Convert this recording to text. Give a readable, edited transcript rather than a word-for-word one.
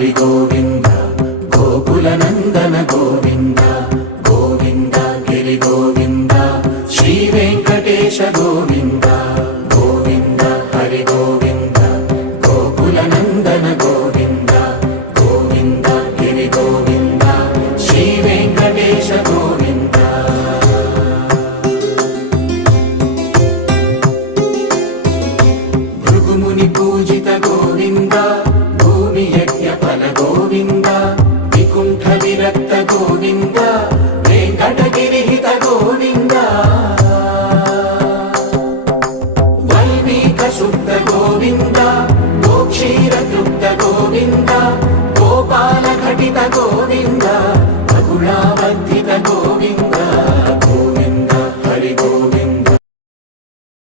హరి గోవింద గోకుల నందన గోవింద గోవింద గిరి గోవింద శ్రీ వెంకటేశ గోవింద గోవింద హరి గోవింద గోకుల నందన గోవింద గోవింద గిరి గోవింద శ్రీ వెంకటేశ గోవింద భృగుముని పూజిత గోవింద భూమి యజ్ఞ ఫల గోవింద వికుంఠ విరక్త గోవింద వెంకటగిరిహిత గోవింద వైదిక శుద్ధ గోవింద గోక్షీర తృప్త గోవింద గోపాల ఘటిత గోవింద